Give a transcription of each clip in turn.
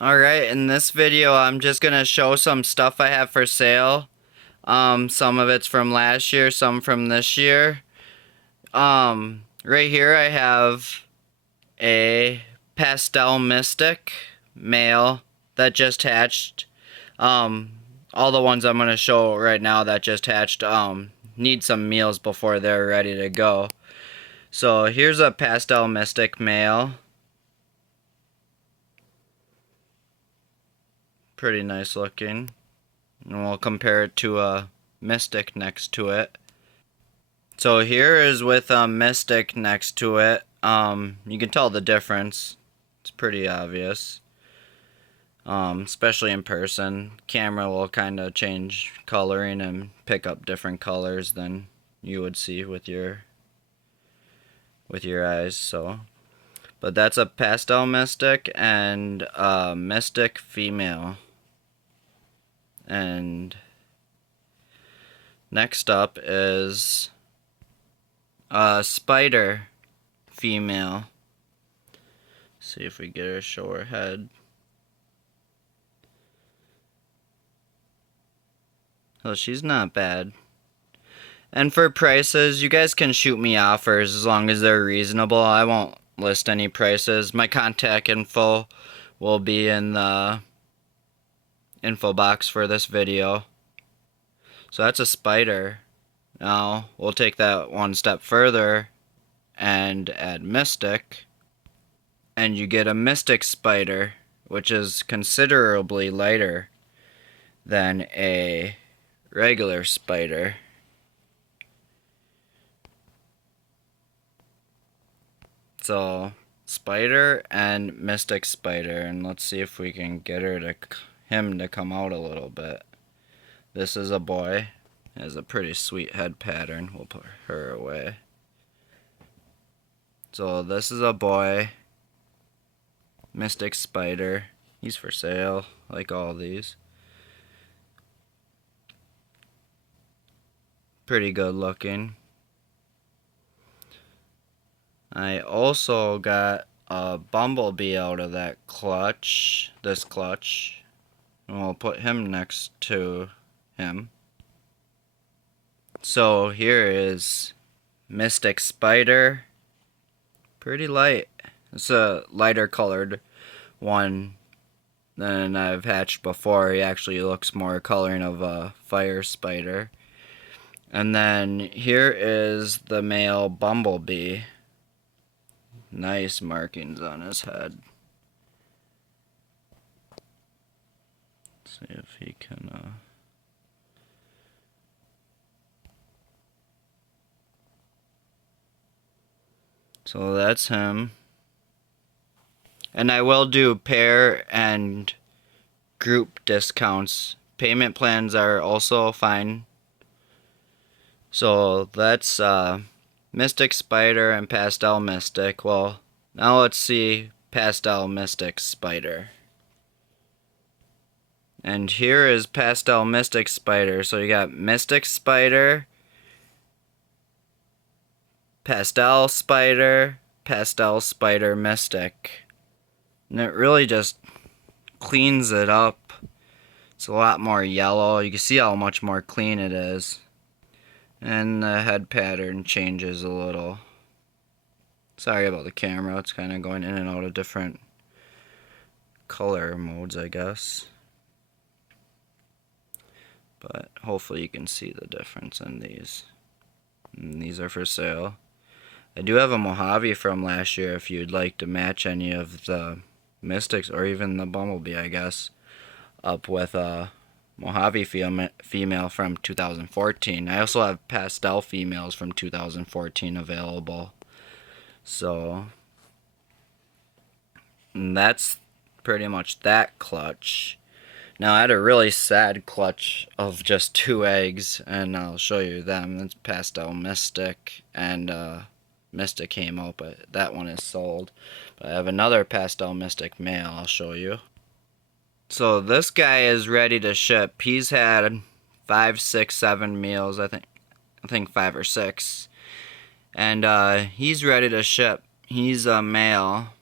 Alright, in this video I'm just gonna show some stuff I have for sale. Some of it's from last year, some from this year. Right here I have a Pastel Mystic male that just hatched. All the ones I'm gonna show right now that just hatched need some meals before they're ready to go. So here's a Pastel Mystic male. Pretty nice looking. And we'll compare it to a Mystic next to it. So here is with a Mystic next to it. You can tell the difference. It's pretty obvious. Especially in person. Camera will kind of change coloring and pick up different colors than you would see with your eyes. So, but that's a Pastel Mystic and a Mystic female. And next up is a Spider female. See if we get her, show her head. Oh, she's not bad. And for prices, you guys can shoot me offers as long as they're reasonable. I won't list any prices. My contact info will be in the info box for this video. So that's a Spider. Now we'll take that one step further and add Mystic. And you get a Mystic Spider, which is considerably lighter than a regular spider. So, Spider and Mystic Spider, and let's see if we can get him to come out a little bit. This is a boy. Has a pretty sweet head pattern. We'll put her away. So this is a boy. Mystic Spider. He's for sale, like all these. Pretty good looking. I also got a Bumblebee out of that clutch, this clutch, and we'll put him next to him. So here is Mystic Spider. Pretty light. It's a lighter colored one than I've hatched before. He actually looks more coloring of a fire spider. And then here is the male Bumblebee. Nice markings on his head. Let's see if he can So that's him. And I will do pair and group discounts. Payment plans are also fine. So that's Mystic Spider and Pastel Mystic. Well, now let's see Pastel Mystic Spider. And here is Pastel Mystic Spider. So you got Mystic Spider, Pastel Spider, Pastel Spider Mystic. And it really just cleans it up. It's a lot more yellow. You can see how much more clean it is. And the head pattern changes a little. Sorry about the camera. It's kind of going in and out of different color modes, I guess. But hopefully you can see the difference in these. And these are for sale. I do have a Mojave from last year if you'd like to match any of the Mystics or even the Bumblebee, I guess, up with a Mojave female from 2014. I also have pastel females from 2014 available. So that's pretty much that clutch. Now I had a really sad clutch of just 2 eggs, and I'll show you them. It's Pastel Mystic and Mystic came out, but that one is sold. But I have another Pastel Mystic male I'll show you. So this guy is ready to ship. He's had 5, 6, 7 meals, I think 5 or 6. And he's ready to ship. He's a male.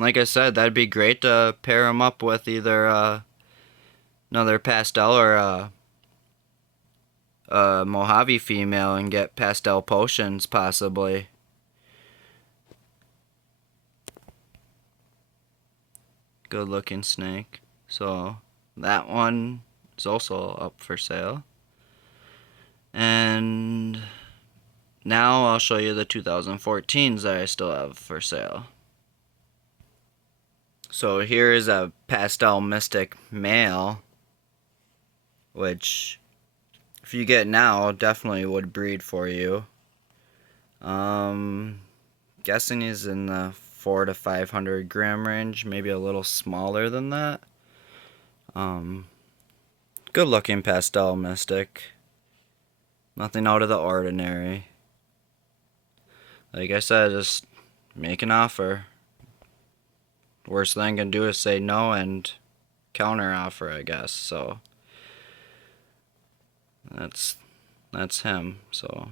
like I said, that'd be great to pair him up with either another pastel or a Mojave female and get pastel potions possibly. Good looking snake. So that one is also up for sale. And now I'll show you the 2014s that I still have for sale. So here is a pastel mystic male, which if you get now definitely would breed for you. Guessing he's in the 400 to 500 gram range, maybe a little smaller than that. Good looking pastel mystic. Nothing out of the ordinary. Like I said, just make an offer. Worst thing I can do is say no and counter offer, I guess. So that's him. So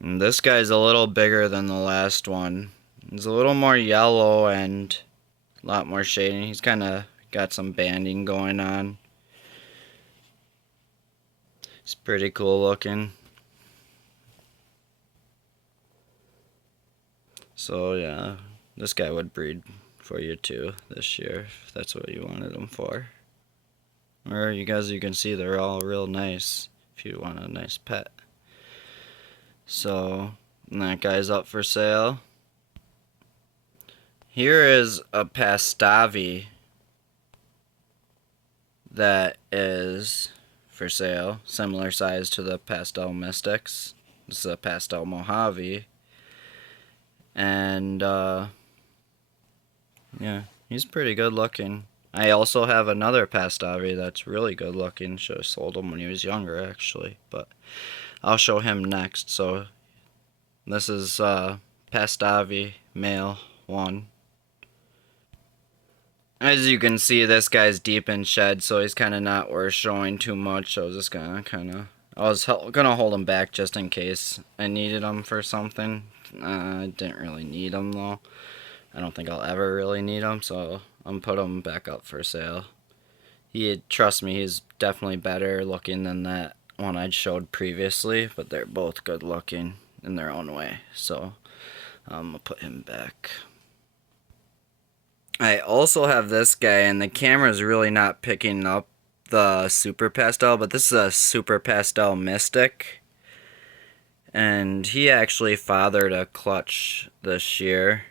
and this guy's a little bigger than the last one. He's a little more yellow and a lot more shading. He's kind of got some banding going on. It's pretty cool looking. So yeah, this guy would breed for you too this year if that's what you wanted him for. Or you can see they're all real nice if you want a nice pet. So that guy's up for sale. Here is a Pastavi that is for sale, similar size to the Pastel Mystics. This is a Pastel Mojave. And yeah, he's pretty good looking. I also have another Pastavi that's really good looking. Should have sold him when he was younger actually, but I'll show him next. So this is Pastavi male 1. As you can see, this guy's deep in shed, so he's kind of not worth showing too much. I was just gonna I was gonna hold him back just in case I needed him for something. I didn't really need him though. I don't think I'll ever really need him, so I'm put him back up for sale. Trust me, he's definitely better looking than that one I showed previously, but they're both good looking in their own way. So I'm gonna put him back. I also have this guy, and the camera's really not picking up the Super Pastel, but this is a Super Pastel Mystic. And he actually fathered a clutch this year.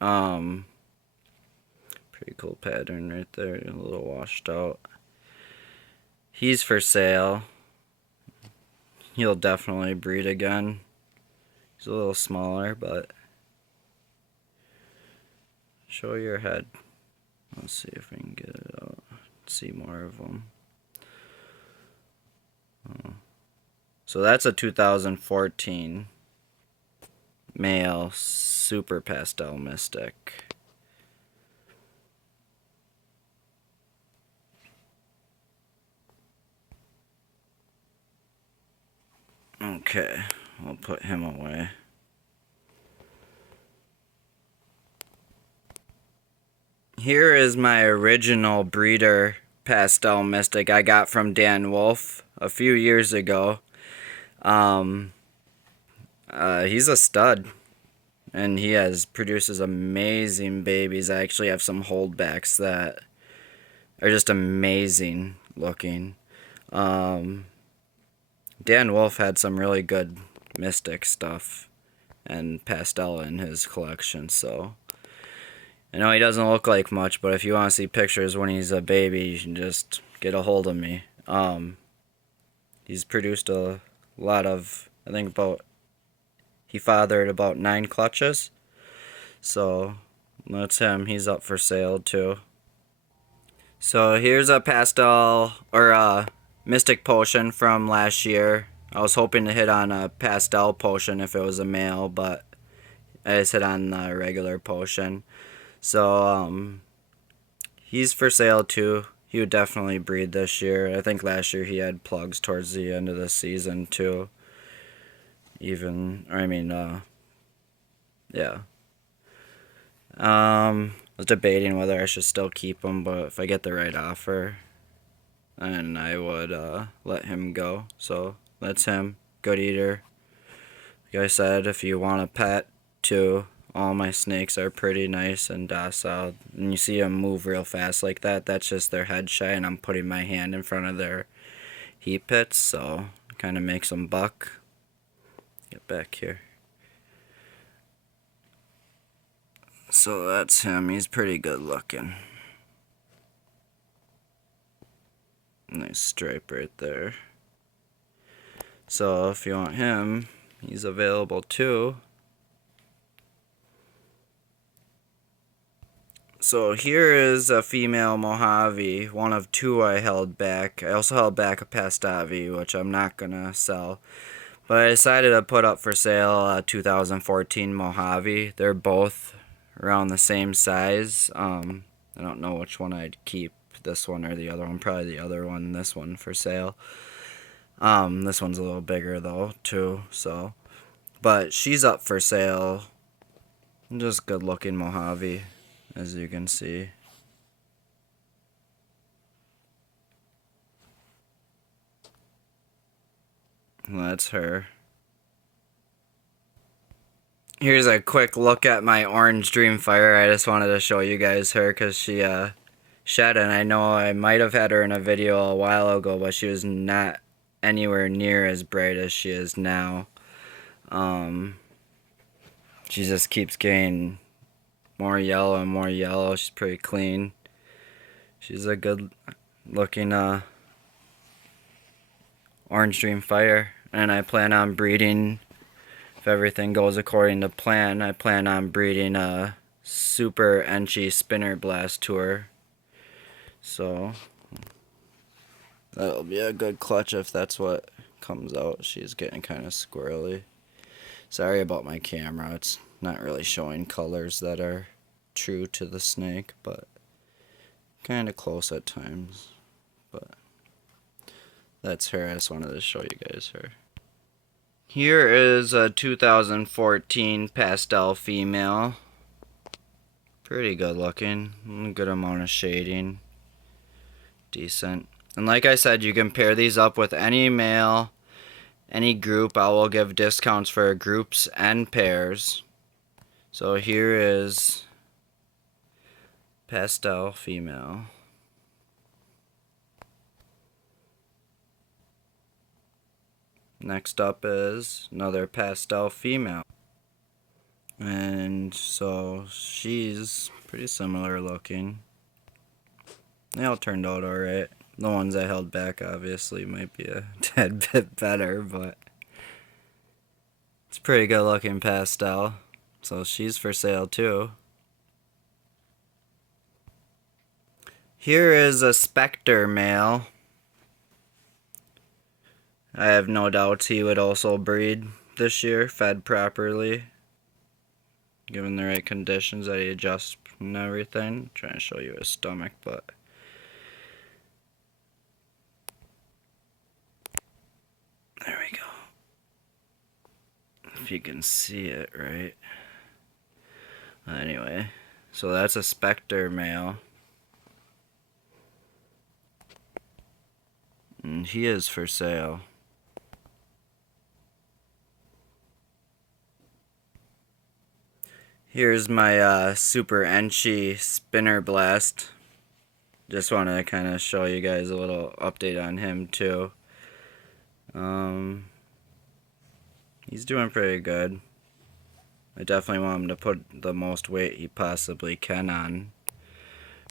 Pretty cool pattern right there, a little washed out. He's for sale. He'll definitely breed again. He's a little smaller, but show your head. Let's see if we can get it out. See more of them. So that's a 2014 male Super Pastel Mystic. Okay, I'll put him away. Here is my original breeder Pastel Mystic I got from Dan Wolf a few years ago. He's a stud, and he produces amazing babies. I actually have some holdbacks that are just amazing looking. Dan Wolf had some really good mystic stuff and pastel in his collection, so I know he doesn't look like much, but if you want to see pictures when he's a baby, you can just get a hold of me. He's produced a lot of, I think he fathered about 9 clutches. So that's him. He's up for sale too. So here's a pastel, or a mystic potion from last year. I was hoping to hit on a pastel potion if it was a male, but I just hit on the regular potion. So, he's for sale too. He would definitely breed this year. I think last year he had plugs towards the end of the season too. Yeah. I was debating whether I should still keep him, but if I get the right offer, then I would let him go. So that's him. Good eater. Like I said, if you want a pet too, all my snakes are pretty nice and docile. And you see them move real fast like that, that's just their head shy, and I'm putting my hand in front of their heat pits, so it kind of makes them buck. Get back here. So that's him. He's pretty good looking. Nice stripe right there. So if you want him, he's available too. So here is a female Mojave, one of two I held back. I also held back a Pastavi, which I'm not gonna sell. But I decided to put up for sale a 2014 Mojave. They're both around the same size. I don't know which one I'd keep, this one or the other one. Probably the other one, this one for sale. This one's a little bigger though, too, so. But she's up for sale. Just good looking Mojave, as you can see. That's her. Here's a quick look at my Orange Dreamfire. I just wanted to show you guys her because she shed, and I know I might have had her in a video a while ago, but she was not anywhere near as bright as she is now. She just keeps getting more yellow and more yellow. She's pretty clean. She's a good looking Orange Dreamfire, and I plan on breeding, if everything goes according to plan, I plan on breeding a Super Enchi Spinner Blast Tour. So that'll be a good clutch if that's what comes out. She's getting kind of squirrely. Sorry about my camera. It's not really showing colors that are true to the snake, but kind of close at times. But that's her. I just wanted to show you guys her. Here is a 2014 pastel female. Pretty good looking. Good amount of shading. Decent. And like I said, you can pair these up with any male, any group. I will give discounts for groups and pairs. So here is pastel female. Next up is another pastel female. And so she's pretty similar looking. They all turned out alright. The ones I held back obviously might be a tad bit better, but it's pretty good looking pastel. So she's for sale too. Here is a Spectre male. I have no doubts he would also breed this year, fed properly, given the right conditions that he adjusts and everything. I'm trying to show you his stomach, but there we go. If you can see it right. Anyway, so that's a Spectre male. And he is for sale. Here's my Super Enchi Spinner Blast. Just want to kind of show you guys a little update on him too. He's doing pretty good. I definitely want him to put the most weight he possibly can on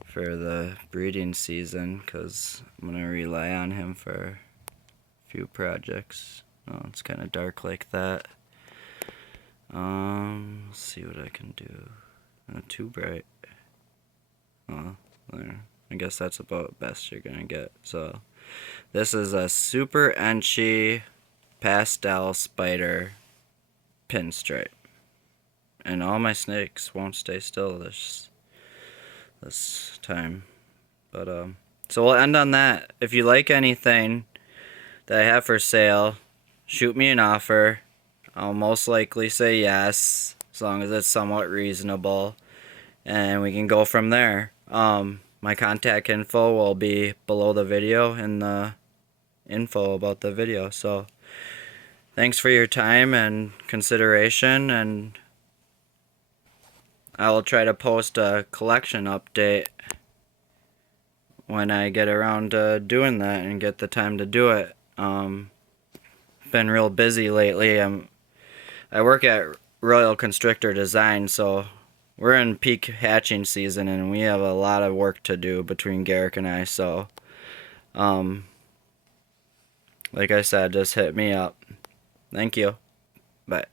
for the breeding season, because I'm going to rely on him for a few projects. Oh, it's kind of dark like that. Let's see what I can do. Not too bright. Oh, there. I guess that's about best you're gonna get. So, this is a Super Enchi Pastel Spider Pinstripe. And all my snakes won't stay still this time. But, so we'll end on that. If you like anything that I have for sale, shoot me an offer. I'll most likely say yes, as long as it's somewhat reasonable. and we can go from there. My contact info will be below the video in the info about the video. So thanks for your time and consideration, and I will try to post a collection update when I get around to doing that and get the time to do it. Been real busy lately. I work at Royal Constrictor Design, so we're in peak hatching season and we have a lot of work to do between Garrick and I. So like I said, just hit me up. Thank you. Bye.